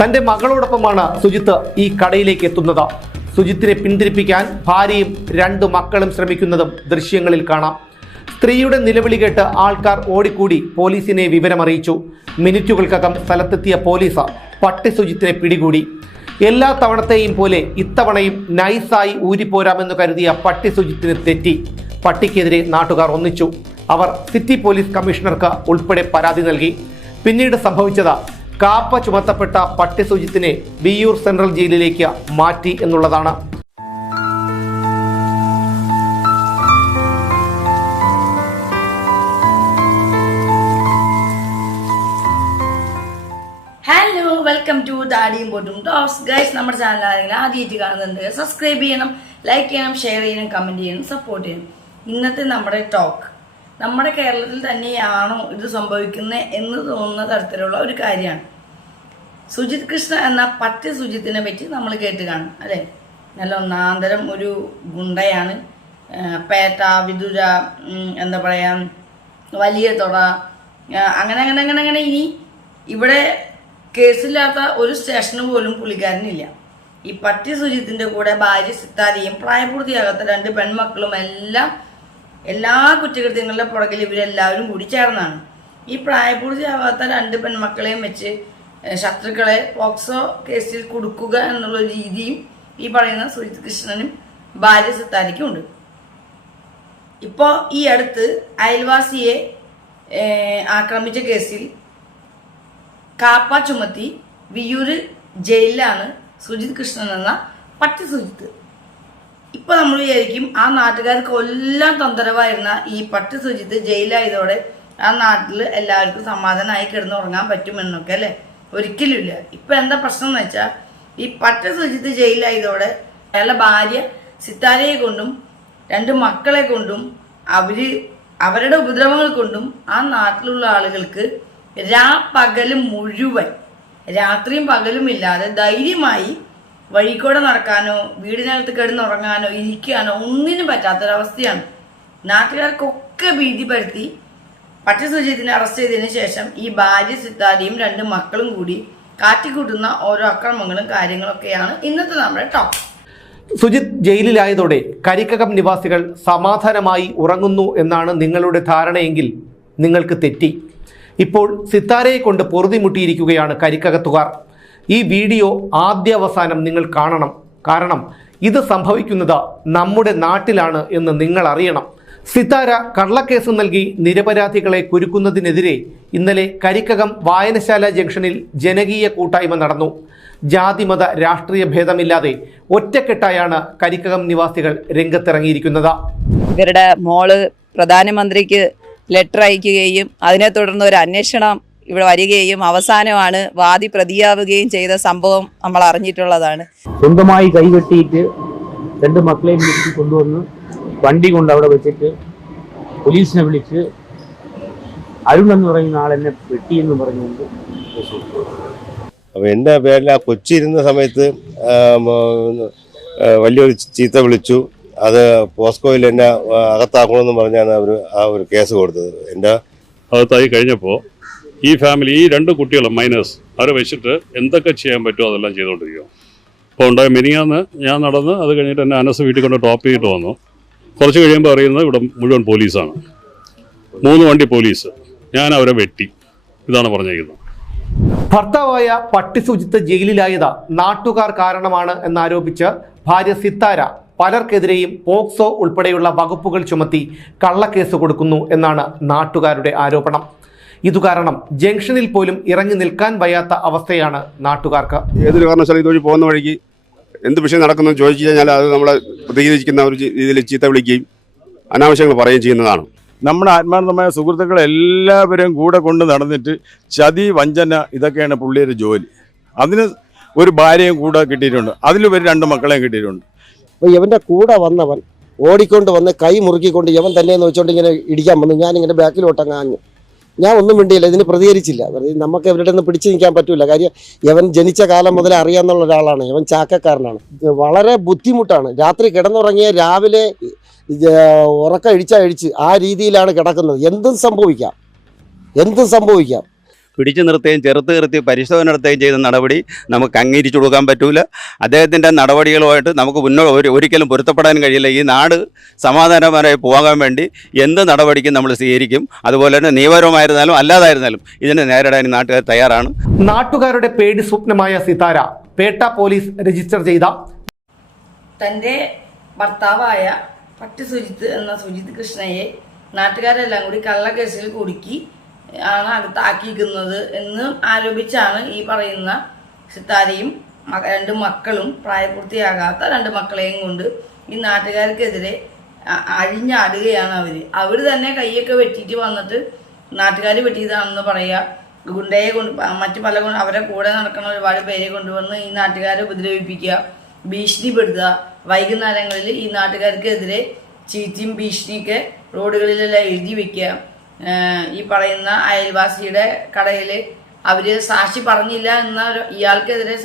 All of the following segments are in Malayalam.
തന്റെ മകളോടൊപ്പമാണ് സുജിത്ത് ഈ കടയിലേക്ക് എത്തുന്നത്. സുജിത്തിനെ പിന്തിരിപ്പിക്കാൻ ഭാര്യയും 2 മക്കളും ശ്രമിക്കുന്നതും ദൃശ്യങ്ങളിൽ കാണാം. സ്ത്രീയുടെ നിലവിളി കേട്ട് ആൾക്കാർ ഓടിക്കൂടി പോലീസിനെ വിവരമറിയിച്ചു. മിനിറ്റുകൾക്കകം സ്ഥലത്തെത്തിയ പോലീസ് പട്ടി സുജിത്തിനെ പിടികൂടി. എല്ലാ തവണത്തെയും പോലെ ഇത്തവണയും നൈസായി ഊരിപ്പോരാമെന്ന് കരുതിയ പട്ടി സുജിത്തിന് തെറ്റി. പട്ടിക്കെതിരെ നാട്ടുകാർ ഒന്നിച്ചു. അവർ സിറ്റി പോലീസ് കമ്മീഷണർക്ക് ഉൾപ്പെടെ പരാതി നൽകി. പിന്നീട് സംഭവിച്ചത് കാപ്പ ചുമത്തപ്പെട്ട പട്ടി സുജിത്തിനെ വിയ്യൂർ സെൻട്രൽ ജയിലിലേക്ക് മാറ്റി എന്നുള്ളതാണ്. ഹലോ, വെൽക്കം ടു ഡാഡിയും ബോട്ടും ടോക്സ്. ഗൈസ്, നമ്മുടെ ചാനൽ ആരെങ്കിലും ആദ്യമായിട്ട് കാണുന്നുണ്ട് സബ്സ്ക്രൈബ് ചെയ്യണം, ലൈക്ക് ചെയ്യണം, ഷെയർ ചെയ്യണം, കമൻറ്റ് ചെയ്യണം, സപ്പോർട്ട് ചെയ്യണം. ഇന്നത്തെ നമ്മുടെ ടോക്ക് നമ്മുടെ കേരളത്തിൽ തന്നെയാണോ ഇത് സംഭവിക്കുന്നത് എന്ന് തോന്നുന്ന തരത്തിലുള്ള ഒരു കാര്യമാണ്. സുജിത് കൃഷ്ണ എന്ന പട്ടി സുജിത്തിനെ പറ്റി നമ്മൾ കേട്ട് കാണും അല്ലേ. നല്ല ഒന്നാന്തരം ഒരു ഗുണ്ടയാണ്. പേട്ട, വിദുര, എന്താ പറയുക, വലിയ തൊട, അങ്ങനെ ഇനി ഇവിടെ കേസില്ലാത്ത ഒരു സ്റ്റേഷന് പോലും പുള്ളിക്കാരനില്ല. ഈ പട്ടി സുജിത്തിൻ്റെ കൂടെ ഭാര്യ സിത്താരയും പ്രായപൂർത്തിയാകാത്ത 2 പെൺമക്കളും എല്ലാം എല്ലാ കുറ്റകൃത്യങ്ങളുടെ പുറകിൽ ഇവരെല്ലാവരും കൂടി ചേർന്നാണ്. ഈ പ്രായപൂർത്തിയാകാത്ത 2 പെൺമക്കളെയും വെച്ച് ശത്രുക്കളെ പോക്സോ കേസിൽ കൊടുക്കുക എന്നുള്ള രീതിയും ഈ പറയുന്ന സുജിത് കൃഷ്ണനും ഭാര്യ സിത്താരയ്ക്കും ഉണ്ട്. ഇപ്പോൾ ഈ അടുത്ത് അയൽവാസിയെ ആക്രമിച്ച കേസിൽ കാപ്പ ചുമത്തി വിയ്യൂർ ജയിലിലാണ് സുജിത് കൃഷ്ണൻ എന്ന പട്ടി സുജിത്ത്. ഇപ്പൊ നമ്മൾ വിചാരിക്കും ആ നാട്ടുകാർക്ക് എല്ലാം തൊന്തരവായിരുന്ന ഈ പട്ടി സുജിത്ത് ജയിലായതോടെ ആ നാട്ടിൽ എല്ലാവർക്കും സമാധാനമായി കിടന്നുറങ്ങാൻ പറ്റുമെന്നൊക്കെ അല്ലേ. ഒരിക്കലും ഇല്ല. ഇപ്പൊ എന്താ പ്രശ്നം എന്ന് വെച്ചാൽ ഈ പട്ടി സുജിത്ത് ജയിലായതോടെ അയാളുടെ ഭാര്യ സിത്താരയെ കൊണ്ടും 2 മക്കളെ കൊണ്ടും അവരുടെ ഉപദ്രവങ്ങൾ കൊണ്ടും ആ നാട്ടിലുള്ള ആളുകൾക്ക് പകലും മുഴുവൻ, രാത്രിയും പകലും ഇല്ലാതെ ധൈര്യമായി വഴിക്കൂടെ നടക്കാനോ വീടിനകത്ത് കിടന്നുറങ്ങാനോ ഇരിക്കാനോ ഒന്നിനും പറ്റാത്തൊരവസ്ഥയാണ്. നാട്ടുകാർക്കൊക്കെ ഭീതിപ്പെടുത്തി പട്ടി സുജിത്തിനെ അറസ്റ്റ് ചെയ്തതിന് ശേഷം ഈ ഭാര്യ സിത്താരയും 2 മക്കളും കൂടി കാട്ടിക്കൂട്ടുന്ന ഓരോ അക്രമങ്ങളും കാര്യങ്ങളൊക്കെയാണ് ഇന്നത്തെ നമ്മുടെ ടോക്ക്. സുജിത് ജയിലിലായതോടെ കരിക്കകം നിവാസികൾ സമാധാനമായി ഉറങ്ങുന്നു എന്നാണ് നിങ്ങളുടെ ധാരണയെങ്കിൽ നിങ്ങൾക്ക് തെറ്റി. ഇപ്പോൾ സിത്താരയെ കൊണ്ട് പൊറുതിമുട്ടിയിരിക്കുകയാണ് കരിക്കകത്തുകാർ. ഈ വീഡിയോ ആദ്യാവസാനം നിങ്ങൾ കാണണം. കാരണം ഇത് സംഭവിക്കുന്നത് നമ്മുടെ നാട്ടിലാണ് എന്ന് നിങ്ങൾ അറിയണം. സിത്താര കള്ളക്കേസ് നൽകി നിരപരാധികളെ കുരുക്കുന്നതിനെതിരെ ഇന്നലെ കരിക്കകം വായനശാല ജംഗ്ഷനിൽ ജനകീയ കൂട്ടായ്മ നടന്നു. ജാതിമത രാഷ്ട്രീയ ഭേദമില്ലാതെ ഒറ്റക്കെട്ടായാണ് കരിക്കകം നിവാസികൾ രംഗത്തിറങ്ങിയിരിക്കുന്നത്. ഇവരുടെ മോള് പ്രധാനമന്ത്രിക്ക് ലെറ്റർ അയക്കുകയും അതിനെ തുടർന്ന് ഒരു അന്വേഷണം ഇവിടെ വരികയും അവസാനമാണ് വാദി പ്രതിയാവുകയും ചെയ്ത സംഭവം നമ്മൾ അറിഞ്ഞിട്ടുള്ളതാണ്. സ്വന്തമായി കൈകെട്ടിയിട്ട് 2 മക്കളെയും വിളിച്ച് കൊണ്ടുവന്ന് വണ്ടി കൊണ്ട് അവിടെ വെച്ചിട്ട് പോലീസിനെ വിളിച്ച് അരുൺ എന്ന് പറയുന്ന ആളെന്നെ വെട്ടിയെന്ന് പറഞ്ഞുകൊണ്ട്. അപ്പോൾ എൻ്റെ പേരിൽ ആ കൊച്ചി ഇരുന്ന സമയത്ത് വലിയൊരു ചീത്ത വിളിച്ചു. അത് പോസ്കോയിൽ എന്നെ അകത്താക്കണമെന്ന് പറഞ്ഞാണ് അവർ ആ ഒരു കേസ് കൊടുത്തത്. എൻ്റെ അകത്തായി കഴിഞ്ഞപ്പോൾ ഈ ഫാമിലി, ഈ 2 കുട്ടികളും മൈനേഴ്സ്, അവരെ വെച്ചിട്ട് എന്തൊക്കെ ചെയ്യാൻ പറ്റുമോ അതെല്ലാം ചെയ്തുകൊണ്ടിരിക്കുക. അപ്പോൾ ഉണ്ടായ മിനിങ്ങാന്ന് ഞാൻ നടന്ന് അത് കഴിഞ്ഞിട്ട് എന്നെ അനസ് വീട്ടിൽ കൊണ്ട് ഡ്രോപ്പ് ചെയ്തിട്ട് വന്നു. കുറച്ച് കഴിയുമ്പോൾ അറിയുന്നത് ഇവിടെ മുഴുവൻ പോലീസാണ്. 3 വണ്ടി പോലീസ്. ഞാൻ അവരെ വെട്ടി. ഇതാണ് പറഞ്ഞിരിക്കുന്നത്. ഭർത്താവായ പട്ടി സുജിത്ത് ജയിലിലായത് നാട്ടുകാർ കാരണമാണ് എന്നാരോപിച്ച് ഭാര്യ സിത്താര പലർക്കെതിരെയും പോക്സോ ഉൾപ്പെടെയുള്ള വകുപ്പുകൾ ചുമത്തി കള്ളക്കേസ് കൊടുക്കുന്നു എന്നാണ് നാട്ടുകാരുടെ ആരോപണം. ഇതുകാരണം ജംഗ്ഷനിൽ പോലും ഇറങ്ങി നിൽക്കാൻ വയ്യാത്ത അവസ്ഥയാണ് നാട്ടുകാർക്ക്. ഏതൊരു കാരണവശാലും ഇതുവഴി പോകുന്ന വഴിക്ക് എന്ത് വിഷയം നടക്കുന്നു ചോദിച്ചു കഴിഞ്ഞാൽ അത് നമ്മളെ പ്രതികരിക്കുന്ന ഒരു രീതിയിൽ ചീത്ത വിളിക്കുകയും അനാവശ്യങ്ങൾ പറയുകയും ചെയ്യുന്നതാണ്. നമ്മുടെ ആത്മാർത്ഥമായ സുഹൃത്തുക്കൾ എല്ലാവരും കൂടെ കൊണ്ട് നടന്നിട്ട് ചതി, വഞ്ചന, ഇതൊക്കെയാണ് പുള്ളിയുടെ ജോലി. അതിന് ഒരു ഭാര്യയും കൂടെ കിട്ടിയിട്ടുണ്ട്. അതിലൊരു 2 മക്കളെയും കിട്ടിയിട്ടുണ്ട്. അപ്പോൾ ഇവൻ്റെ കൂടെ വന്നവൻ ഓടിക്കൊണ്ട് വന്ന് കൈ മുറുക്കിക്കൊണ്ട് ഇവൻ തന്നെയെന്ന് വെച്ചുകൊണ്ട് ഇങ്ങനെ ഇടിക്കാൻ വന്നു. ഞാനിങ്ങനെ ബാക്കിലോട്ടങ്ങാഞ്ഞു. ഞാൻ ഒന്നും മിണ്ടിയില്ല, ഇതിന് പ്രതികരിച്ചില്ല. നമുക്ക് ഇവരുടെ നിന്ന് പിടിച്ചു നിൽക്കാൻ പറ്റില്ല. കാര്യം ഇവൻ ജനിച്ച കാലം മുതലേ അറിയാമെന്നുള്ള ഒരാളാണ്. ഇവൻ ചാക്കക്കാരനാണ്. വളരെ ബുദ്ധിമുട്ടാണ്. രാത്രി കിടന്നുറങ്ങിയ രാവിലെ ഉറക്കം അഴിച്ച് ആ രീതിയിലാണ് കിടക്കുന്നത്. എന്തും സംഭവിക്കാം. പിടിച്ചു നിർത്തുകയും ചെറുത്ത് നിർത്തി പരിശോധന നടത്തുകയും ചെയ്ത നടപടി നമുക്ക് അംഗീകരിച്ചു കൊടുക്കാൻ പറ്റൂല. അദ്ദേഹത്തിൻ്റെ നടപടികളുമായിട്ട് നമുക്ക് ഒരിക്കലും പൊരുത്തപ്പെടാൻ കഴിയില്ല. ഈ നാട് സമാധാനപരമായി പോകാൻ വേണ്ടി എന്ത് നടപടിക്കും നമ്മൾ സ്വീകരിക്കും. അതുപോലെ തന്നെ നിയമപരമായിരുന്നാലും അല്ലാതായിരുന്നാലും ഇതിനെ നേരിടാൻ നാട്ടുകാർ തയ്യാറാണ്. നാട്ടുകാരുടെ പേടി സ്വപ്നമായ സിതാര പേട്ട പോലീസ് രജിസ്റ്റർ ചെയ്ത തൻ്റെ ഭർത്താവായ പട്ടി സുജിത്ത് എന്ന സുജിത് കൃഷ്ണയെ നാട്ടുകാരെല്ലാം കൂടി കള്ളക്കേസിൽ കുടുക്കി ആണ് അകത്താക്കിയിരിക്കുന്നത് എന്ന് ആരോപിച്ചാണ് ഈ പറയുന്ന സിതാരയും 2 മക്കളും പ്രായപൂർത്തിയാകാത്ത 2 മക്കളെയും കൊണ്ട് ഈ നാട്ടുകാർക്കെതിരെ അഴിഞ്ഞാടുകയാണ് അവർ തന്നെ കൈയൊക്കെ വെട്ടിയിട്ട് വന്നിട്ട് നാട്ടുകാർ വെട്ടിയതാണെന്ന് പറയുക. ഗുണ്ടയെ മറ്റു പല അവരെ കൂടെ നടക്കുന്ന ഒരുപാട് പേരെ കൊണ്ടുവന്ന് ഈ നാട്ടുകാരെ ഉപദ്രവിപ്പിക്കുക, ഭീഷണിപ്പെടുത്തുക. വൈകുന്നേരങ്ങളിൽ ഈ നാട്ടുകാർക്കെതിരെ ചീറ്റിയും ഭീഷണിയൊക്കെ റോഡുകളിലെല്ലാം എഴുതി വെക്കുക. ഈ പറയുന്ന അയൽവാസിയുടെ കടയിൽ അവർ സാക്ഷി പറഞ്ഞില്ല എന്ന ഇയാൾക്കെതിരെ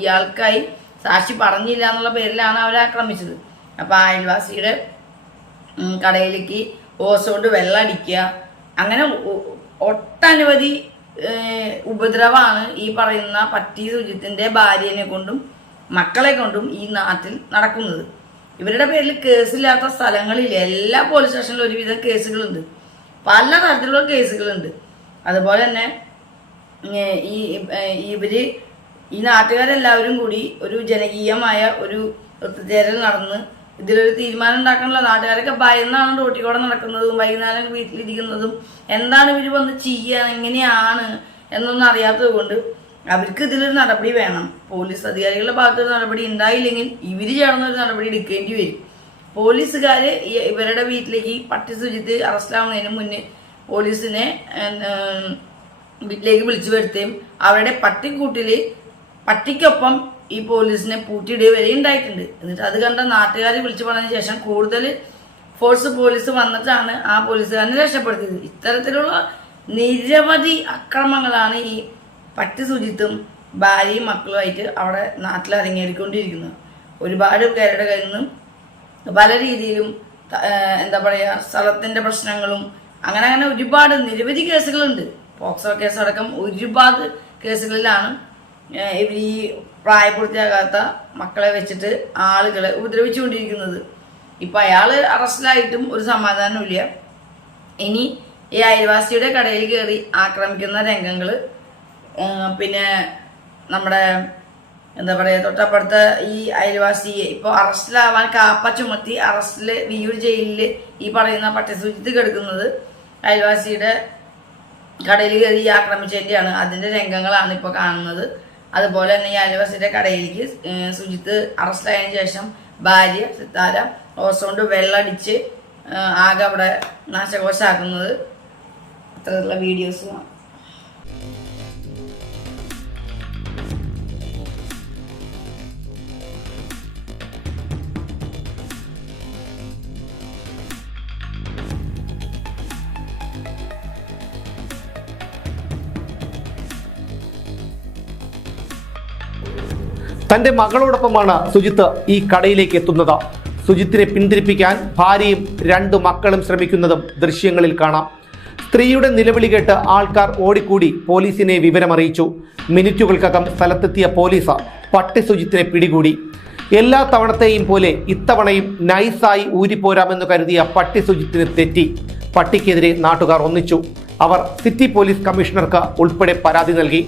ഇയാൾക്കായി സാക്ഷി പറഞ്ഞില്ല എന്നുള്ള പേരിലാണ് അവരെ ആക്രമിച്ചത്. അപ്പോൾ അയൽവാസിയുടെ കടയിലേക്ക് ഓസ് കൊണ്ട് വെള്ളം അടിക്കുക, അങ്ങനെ ഒട്ടനവധി ഉപദ്രവമാണ് ഈ പറയുന്ന പട്ടി സുജിത്തിൻ്റെ ഭാര്യനെ കൊണ്ടും മക്കളെ കൊണ്ടും ഈ നാട്ടിൽ നടക്കുന്നത്. ഇവരുടെ പേരിൽ കേസില്ലാത്ത സ്ഥലങ്ങളിൽ എല്ലാ പോലീസ് സ്റ്റേഷനിലും ഒരുവിധം കേസുകളുണ്ട്, പല തരത്തിലുള്ള കേസുകളുണ്ട്. അതുപോലെ തന്നെ ഈ നാട്ടുകാരെല്ലാവരും കൂടി ഒരു ജനകീയമായ ഒരു ഒത്തുചേരൽ നടന്ന് ഇതിലൊരു തീരുമാനം ഉണ്ടാക്കാനുള്ള നാട്ടുകാരൊക്കെ ഭയന്നാണ് റോട്ടിൽ കൂടെ നടക്കുന്നതും വൈകുന്നേരം വീട്ടിലിരിക്കുന്നതും. എന്താണ് ഇവർ വന്ന് ചെയ്യുക, എങ്ങനെയാണ് എന്നൊന്നും അറിയാത്തത് കൊണ്ട് അവർക്ക് ഇതിലൊരു നടപടി വേണം. പോലീസ് അധികാരികളുടെ ഭാഗത്തൊരു നടപടി ഉണ്ടായില്ലെങ്കിൽ ഇവർ ചേർന്നൊരു നടപടി എടുക്കേണ്ടി വരും. പോലീസുകാർ ഇവരുടെ വീട്ടിലേക്ക് പട്ടി സുജിത്ത് അറസ്റ്റിലാവുന്നതിന് മുന്നേ പോലീസിനെ വീട്ടിലേക്ക് വിളിച്ചു വരുത്തുകയും അവരുടെ പട്ടിക്കൂട്ടിൽ പട്ടിക്കൊപ്പം ഈ പോലീസിനെ പൂട്ടിയിടുക വരെ ഉണ്ടായിട്ടുണ്ട്. എന്നിട്ട് അത് കണ്ട നാട്ടുകാർ വിളിച്ചു പറഞ്ഞതിന് ശേഷം കൂടുതൽ ഫോഴ്സ് പോലീസ് വന്നിട്ടാണ് ആ പോലീസുകാരനെ രക്ഷപ്പെടുത്തിയത്. ഇത്തരത്തിലുള്ള നിരവധി അക്രമങ്ങളാണ് ഈ പട്ടി സുജിത്തും ഭാര്യയും മക്കളുമായിട്ട് അവിടെ നാട്ടിൽ ഇറങ്ങിക്കൊണ്ടിരിക്കുന്നത്. ഒരുപാട് പേരുടെ കയ്യിൽ നിന്നും പല രീതിയിലും എന്താ പറയുക സ്ഥലത്തിൻ്റെ പ്രശ്നങ്ങളും അങ്ങനെ ഒരുപാട് നിരവധി കേസുകളുണ്ട്. പോക്സോ കേസടക്കം ഒരുപാട് കേസുകളിലാണ് ഇവർ ഈ പ്രായപൂർത്തിയാകാത്ത മക്കളെ വെച്ചിട്ട് ആളുകളെ ഉപദ്രവിച്ചുകൊണ്ടിരിക്കുന്നത്. ഇപ്പം അയാൾ അറസ്റ്റിലായിട്ടും ഒരു സമാധാനമില്ല. ഇനി ഈ അയൽവാസിയുടെ കടയിൽ കയറി ആക്രമിക്കുന്ന രംഗങ്ങൾ, പിന്നെ നമ്മുടെ എന്താ പറയുക തൊട്ടപ്പുറത്ത് ഈ അയൽവാസിയെ ഇപ്പോൾ അറസ്റ്റിലാവാൻ കാപ്പ ചുമത്തി അറസ്റ്റിൽ വിയൂർ ജയിലിൽ ഈ പറയുന്ന പട്ടി സുജിത്ത് കിടക്കുന്നത് അയൽവാസിയുടെ കടയിൽ കയറി ആക്രമിച്ചതിൻ്റെയാണ്. അതിൻ്റെ രംഗങ്ങളാണ് ഇപ്പോൾ കാണുന്നത്. അതുപോലെ തന്നെ ഈ അയൽവാസിയുടെ കടയിലേക്ക് സുജിത്ത് അറസ്റ്റിലായതിനു ശേഷം ഭാര്യ സിതാര ഓസോണ്ട് വെള്ളടിച്ച് ആകെ അവിടെ നാശകോശാക്കുന്നത് അത്തരത്തിലുള്ള വീഡിയോസുമാണ്. തൻ്റെ മകളോടൊപ്പമാണ് സുജിത്ത് ഈ കടയിലേക്ക് എത്തുന്നത്. സുജിത്തിനെ പിന്തിരിപ്പിക്കാൻ ഭാര്യയും 2 മക്കളും ശ്രമിക്കുന്നതും ദൃശ്യങ്ങളിൽ കാണാം. സ്ത്രീയുടെ നിലവിളി കേട്ട് ആൾക്കാർ ഓടിക്കൂടി പോലീസിനെ വിവരമറിയിച്ചു. മിനിറ്റുകൾക്കകം സ്ഥലത്തെത്തിയ പോലീസ് പട്ടി സുജിത്തിനെ പിടികൂടി. എല്ലാ തവണത്തെയും പോലെ ഇത്തവണയും നൈസായി ഊരിപ്പോരാമെന്ന് കരുതിയ പട്ടി സുജിത്തിന് തെറ്റി. പട്ടിക്കെതിരെ നാട്ടുകാർ ഒന്നിച്ചു. അവർ സിറ്റി പോലീസ് കമ്മീഷണർക്ക് ഉൾപ്പെടെ പരാതി നൽകി.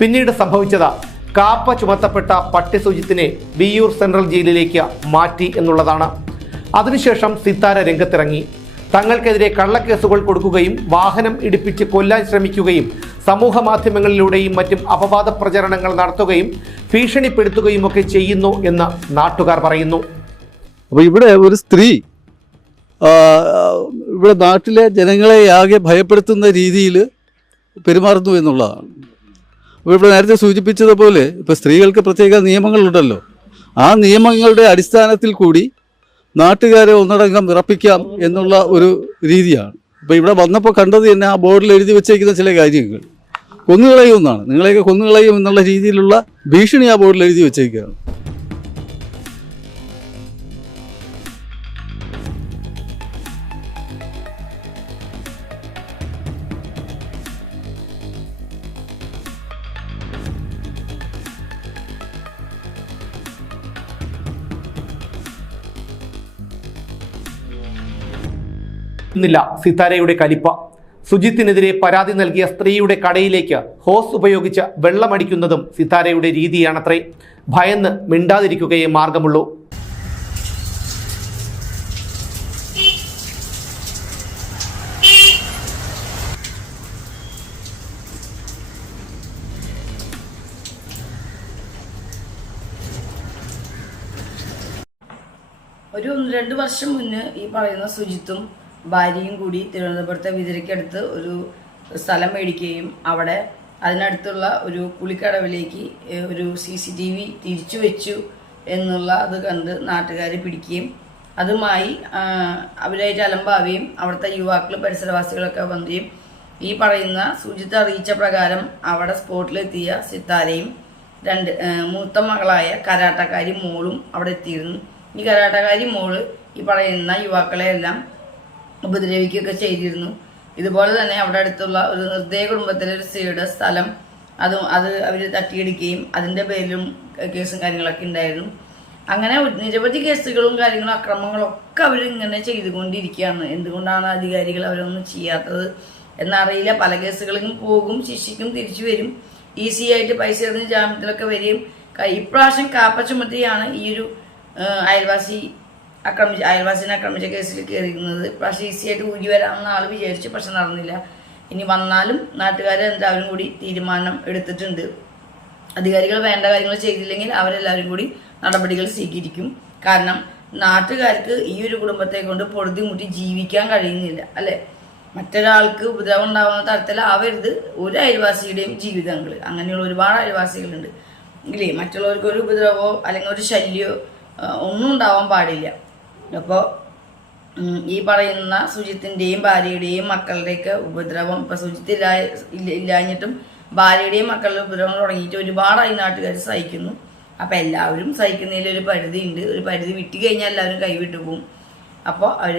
പിന്നീട് സംഭവിച്ചത് കാപ്പ ചുമത്തപ്പെട്ട പട്ടി സുജിത്തിനെ വിയൂർ സെൻട്രൽ ജയിലിലേക്ക് മാറ്റി എന്നുള്ളതാണ്. അതിനുശേഷം സിതാര രംഗത്തിറങ്ങി. തങ്ങൾക്കെതിരെ കള്ളക്കേസുകൾ കൊടുക്കുകയും വാഹനം ഇടിപ്പിച്ച് കൊല്ലാൻ ശ്രമിക്കുകയും സമൂഹ മാധ്യമങ്ങളിലൂടെയും മറ്റും അപവാദ പ്രചരണങ്ങൾ നടത്തുകയും ഭീഷണിപ്പെടുത്തുകയും ഒക്കെ ചെയ്യുന്നു എന്ന് നാട്ടുകാർ പറയുന്നു. അപ്പോൾ ഇവിടെ ഒരു സ്ത്രീ ഇവിടെ നാട്ടിലെ ജനങ്ങളെ ആകെ ഭയപ്പെടുത്തുന്ന രീതിയിൽ പെരുമാറുന്നു എന്നുള്ളതാണ്. അപ്പോൾ ഇവിടെ നേരത്തെ സൂചിപ്പിച്ചതുപോലെ ഇപ്പോൾ സ്ത്രീകൾക്ക് പ്രത്യേക നിയമങ്ങളുണ്ടല്ലോ. ആ നിയമങ്ങളുടെ അടിസ്ഥാനത്തിൽ കൂടി നാട്ടുകാരെ ഒന്നടങ്കം വിറപ്പിക്കാം എന്നുള്ള ഒരു രീതിയാണ്. ഇപ്പോൾ ഇവിടെ വന്നപ്പോൾ കണ്ടത് തന്നെ ആ ബോർഡിൽ എഴുതി വെച്ചേക്കുന്ന ചില കാര്യങ്ങൾ കൊന്നുകളയുമെന്നാണ്. നിങ്ങളെയൊക്കെ കൊന്നുകളയും എന്നുള്ള രീതിയിലുള്ള ഭീഷണി ആ ബോർഡിൽ എഴുതി വെച്ചേക്കുകയാണ്. ഇന്നില്ല സിതാരയുടെ കലിപ്പ. സുജിത്തിനെതിരെ പരാതി നൽകിയ സ്ത്രീയുടെ കടയിലേക്ക് ഹോസ് ഉപയോഗിച്ച് വെള്ളമടിക്കുന്നതും സിതാരയുടെ രീതിയാണത്രേ. ഭയന്ന് മിണ്ടാതിരിക്കുകയേ മാർഗമുള്ളൂ. ഒരു 1-2 വർഷം മുന്നേ ഈ പറയുന്ന സുജിത്തും ഭാര്യയും കൂടി തിരുവനന്തപുരത്തെ വിതിരയ്ക്കടുത്ത് ഒരു സ്ഥലം മേടിക്കുകയും അവിടെ അതിനടുത്തുള്ള ഒരു കുളിക്കടവിലേക്ക് ഒരു CCTV തിരിച്ചു വെച്ചു എന്നുള്ള അത് കണ്ട് നാട്ടുകാർ പിടിക്കുകയും അതുമായി അവരായിട്ട് അലമ്പാവുകയും അവിടുത്തെ യുവാക്കൾ പരിസരവാസികളൊക്കെ വന്നുകയും ഈ പറയുന്ന സുജിത്ത് അറിയിച്ച പ്രകാരം അവിടെ സ്പോട്ടിലെത്തിയ സിത്താരയും മൂത്ത മകളായ കരാട്ടക്കാരി മോളും അവിടെ എത്തിയിരുന്നു. ഈ കരാട്ടക്കാരി മോള് ഈ പറയുന്ന യുവാക്കളെ എല്ലാം ഉപദ്രവിക്കുകയൊക്കെ ചെയ്തിരുന്നു. ഇതുപോലെ തന്നെ അവിടെ അടുത്തുള്ള ഒരു നിർദ്ദയ കുടുംബത്തിലെ ഒരു സ്ത്രീയുടെ സ്ഥലം അത് അവർ തട്ടിയെടുക്കുകയും അതിൻ്റെ പേരിലും കേസും കാര്യങ്ങളൊക്കെ ഉണ്ടായിരുന്നു. അങ്ങനെ നിരവധി കേസുകളും കാര്യങ്ങളും അക്രമങ്ങളും ഒക്കെ അവരിങ്ങനെ ചെയ്തുകൊണ്ടിരിക്കുകയാണ്. എന്തുകൊണ്ടാണ് അധികാരികൾ അവരൊന്നും ചെയ്യാത്തത് എന്നറിയില്ല. പല കേസുകളിലും പോകും, ശിക്ഷിക്കും, തിരിച്ചു വരും, ഈസി ആയിട്ട് പൈസ എറിഞ്ഞ് ജാമ്യത്തിലൊക്കെ വരികയും ഇപ്രാവശ്യം കാപ്പ ചുമത്തിയാണ് ഈ ഒരു അയൽവാസിനെ ആക്രമിച്ച കേസിൽ കയറിയിരുന്നത്. പക്ഷേ ഈസി ആയിട്ട് ഊരി വരാമെന്ന് ആൾ വിചാരിച്ചു, പക്ഷെ നടന്നില്ല. ഇനി വന്നാലും നാട്ടുകാരെല്ലാവരും കൂടി തീരുമാനം എടുത്തിട്ടുണ്ട്. അധികാരികൾ വേണ്ട കാര്യങ്ങൾ ചെയ്തില്ലെങ്കിൽ അവരെല്ലാവരും കൂടി നടപടികൾ സ്വീകരിക്കും. കാരണം നാട്ടുകാർക്ക് ഈ ഒരു കുടുംബത്തെ കൊണ്ട് പൊറുതിമുട്ടി ജീവിക്കാൻ കഴിയുന്നില്ല, അല്ലേ? മറ്റൊരാൾക്ക് ഉപദ്രവം ഉണ്ടാകുന്ന തരത്തിലാവരുത് ഒരു അയൽവാസിയുടെയും ജീവിതങ്ങൾ. അങ്ങനെയുള്ള ഒരുപാട് അയൽവാസികളുണ്ട് ഇല്ലേ? മറ്റുള്ളവർക്ക് ഒരു ഉപദ്രവമോ അല്ലെങ്കിൽ ഒരു ശല്യമോ ഒന്നും ഉണ്ടാവാൻ പാടില്ല. അപ്പോൾ ഈ പറയുന്ന സുജിത്തിൻ്റെയും ഭാര്യയുടെയും മക്കളുടെയൊക്കെ ഉപദ്രവം ഇപ്പം സുജിത്ത് ഇല്ലാഞ്ഞിട്ടും ഭാര്യയുടെയും മക്കളുടെ ഉപദ്രവം തുടങ്ങിയിട്ട് ഒരുപാടായി നാട്ടുകാർ സഹിക്കുന്നു. അപ്പം എല്ലാവരും സഹിക്കുന്നതിൽ ഒരു പരിധി ഉണ്ട്. ഒരു പരിധി വിട്ടു കഴിഞ്ഞാൽ എല്ലാവരും കൈവിട്ടു പോകും. അപ്പോൾ അവർ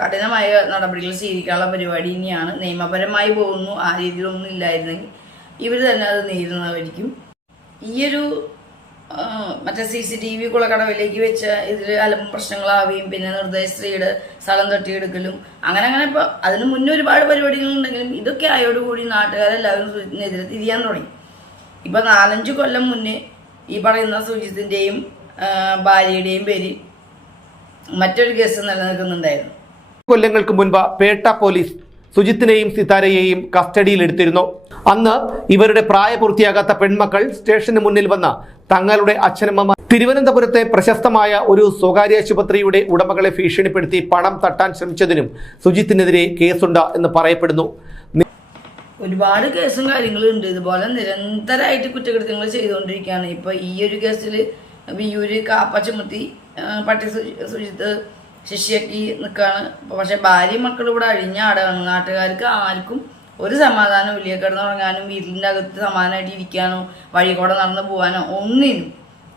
കഠിനമായ നടപടികൾ സ്വീകരിക്കാനുള്ള പരിപാടി ഇനിയാണ്. നിയമപരമായി പോകുന്നു, ആ രീതിയിലൊന്നും ഇല്ലായിരുന്നെങ്കിൽ ഇവർ തന്നെ അത് നേരിടുന്നതായിരിക്കും. ഈയൊരു മറ്റേ CCTV കുളക്കടവിലേക്ക് വെച്ച ഇതിൽ അലമ്പ് പ്രശ്നങ്ങളാവുകയും പിന്നെ നിർദ്ദയ സ്ത്രീയുടെ സ്ഥലം തട്ടിയെടുക്കലും അങ്ങനെ ഇപ്പോൾ അതിന് മുന്നേ ഒരുപാട് പരിപാടികളുണ്ടെങ്കിലും ഇതൊക്കെ ആയോടുകൂടി നാട്ടുകാരെല്ലാവരും സുജിത്തിനെതിരെ തിരിയാൻ തുടങ്ങി. ഇപ്പം 4-5 കൊല്ലം മുന്നേ ഈ പറയുന്ന സുജിത്തിൻ്റെയും ഭാര്യയുടെയും പേരിൽ മറ്റൊരു കേസ് നിലനിൽക്കുന്നുണ്ടായിരുന്നു. കൊല്ലങ്ങൾക്ക് മുൻപ് പേട്ട പോലീസ് സുജിത്തിനെയും സിതാരയെയും കസ്റ്റഡിയിലെടുത്തിരുന്നു. അന്ന് ഇവരുടെ പ്രായപൂർത്തിയാകാത്ത പെൺമക്കൾ സ്റ്റേഷന് മുന്നിൽ വന്ന് തങ്ങളുടെ അച്ഛനമ്മ തിരുവനന്തപുരത്തെ പ്രശസ്തമായ ഒരു സ്വകാര്യ ആശുപത്രിയുടെ ഉടമകളെ ഭീഷണിപ്പെടുത്തി പണം തട്ടാൻ ശ്രമിച്ചതിനും സുജിത്തിനെതിരെ കേസുണ്ട് എന്ന് പറയപ്പെടുന്നു. ഒരുപാട് കേസും കാര്യങ്ങളും ഉണ്ട്. ഇതുപോലെ നിരന്തരമായിട്ട് കുറ്റകൃത്യങ്ങൾ ചെയ്തുകൊണ്ടിരിക്കുകയാണ്. ഇപ്പോൾ ഈ ഒരു കേസിൽ വിയൂര് കാപ്പ ചുമത്തി പട്ടി സുജിത്ത് ശിഷ്യക്ക് നിൽക്കുകയാണ്. പക്ഷെ ഭാര്യയും മക്കളും ഇവിടെ അഴിഞ്ഞാടാണ്. നാട്ടുകാർക്ക് ആർക്കും ഒരു സമാധാനം ഇല്ല. കിടന്നുറങ്ങാനും വീട്ടിൻ്റെ അകത്ത് സമാധാനമായിട്ട് ഇരിക്കാനോ വഴി കൂടെ നടന്നു പോകാനോ ഒന്നിനും,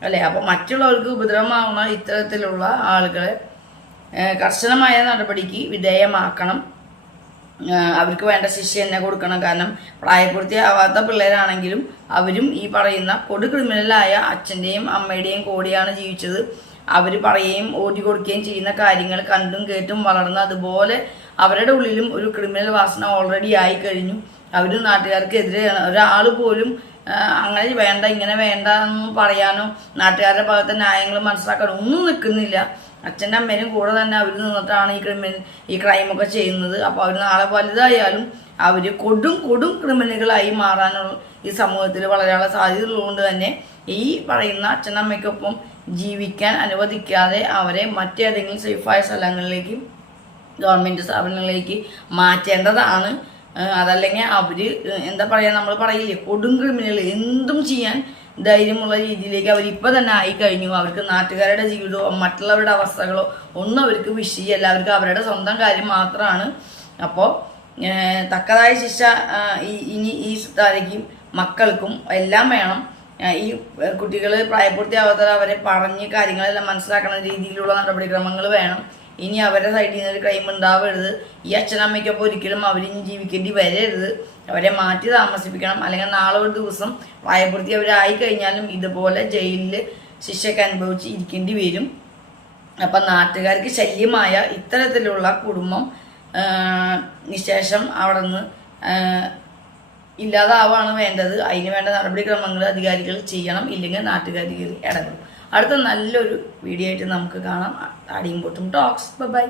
അല്ലേ? അപ്പോൾ മറ്റുള്ളവർക്ക് ഉപദ്രവമാവുന്ന ഇത്തരത്തിലുള്ള ആളുകളെ കർശനമായ നടപടിക്ക് വിധേയമാക്കണം. അവർക്ക് വേണ്ട ശിക്ഷ തന്നെ കൊടുക്കണം. കാരണം പ്രായപൂർത്തിയാവാത്ത പിള്ളേരാണെങ്കിലും അവരും ഈ പറയുന്ന കൊടു ക്രിമിനലായ അച്ഛൻ്റെയും അമ്മയുടെയും കൂടെയാണ് ജീവിച്ചത്. അവർ പറയുകയും ഓടി കൊടുക്കുകയും ചെയ്യുന്ന കാര്യങ്ങൾ കണ്ടും കേട്ടും വളർന്ന് അതുപോലെ അവരുടെ ഉള്ളിലും ഒരു ക്രിമിനൽ വാസന ഓൾറെഡി ആയി കഴിഞ്ഞു. അവർ നാട്ടുകാർക്കെതിരെയാണ്. ഒരാൾ പോലും അങ്ങനെ വേണ്ട ഇങ്ങനെ വേണ്ട എന്ന് പറയാനോ നാട്ടുകാരുടെ ഭാഗത്തെ ന്യായങ്ങൾ മനസ്സിലാക്കാനോ ഒന്നും നിൽക്കുന്നില്ല. അച്ഛൻ്റെ അമ്മേനും കൂടെ തന്നെ അവർ നിന്നിട്ടാണ് ഈ ക്രൈമൊക്കെ ചെയ്യുന്നത്. അപ്പോൾ അവർ നാളെ വലുതായാലും അവർ കൊടും ക്രിമിനലുകളായി മാറാനുള്ള ഈ സമൂഹത്തിൽ വളരെയുള്ള സാധ്യതയുള്ളതുകൊണ്ട് തന്നെ ഈ പറയുന്ന അച്ഛനമ്മയ്ക്കൊപ്പം ജീവിക്കാൻ അനുവദിക്കാതെ അവരെ മറ്റേതെങ്കിലും സേഫായ സ്ഥലങ്ങളിലേക്ക് ഗവൺമെൻറ് സ്ഥാപനങ്ങളിലേക്ക് മാറ്റേണ്ടതാണ്. അതല്ലെങ്കിൽ അവർ എന്താ പറയുക, നമ്മൾ പറയില്ലേ കൊടും ക്രിമിനൽ എന്തും ചെയ്യാൻ ധൈര്യമുള്ള രീതിയിലേക്ക് അവരിപ്പോൾ തന്നെ ആയിക്കഴിഞ്ഞു. അവർക്ക് നാട്ടുകാരുടെ ജീവിതമോ മറ്റുള്ളവരുടെ അവസ്ഥകളോ ഒന്നും അവർക്ക് വിഷയമല്ല. അവർക്ക് അവരുടെ സ്വന്തം കാര്യം മാത്രമാണ്. അപ്പോൾ തക്കതായ ശിക്ഷ ഇനി ഈ താരയ്ക്കും മക്കൾക്കും എല്ലാം വേണം. ഈ കുട്ടികൾ പ്രായപൂർത്തിയാവാത്തവർ അവരെ പറഞ്ഞ് കാര്യങ്ങളെല്ലാം മനസ്സിലാക്കുന്ന രീതിയിലുള്ള നടപടിക്രമങ്ങൾ വേണം. ഇനി അവരുടെ സൈഡിൽ നിന്ന് ഒരു ക്രൈം ഉണ്ടാവരുത്. ഈ അച്ഛനമ്മയ്ക്കൊപ്പം ഒരിക്കലും അവരിനി ജീവിക്കേണ്ടി വരരുത്. അവരെ മാറ്റി താമസിപ്പിക്കണം. അല്ലെങ്കിൽ നാളെ ഒരു ദിവസം പ്രായപൂർത്തി അവരായി കഴിഞ്ഞാലും ഇതുപോലെ ജയിലിൽ ശിക്ഷയൊക്കെ അനുഭവിച്ച് ഇരിക്കേണ്ടി വരും. അപ്പം നാട്ടുകാർക്ക് ശല്യമായ ഇത്തരത്തിലുള്ള കുടുംബം നിശേഷം അവിടെ നിന്ന് ഇല്ലാതാവാണ് വേണ്ടത്. അതിന് വേണ്ട നടപടിക്രമങ്ങൾ അധികാരികൾ ചെയ്യണം, ഇല്ലെങ്കിൽ നാട്ടുകാർ ഇടപെടും. അടുത്ത നല്ലൊരു വീഡിയോ ആയിട്ട് നമുക്ക് കാണാം. താടിയും പൊട്ടും ടോക്സ്. ബൈ.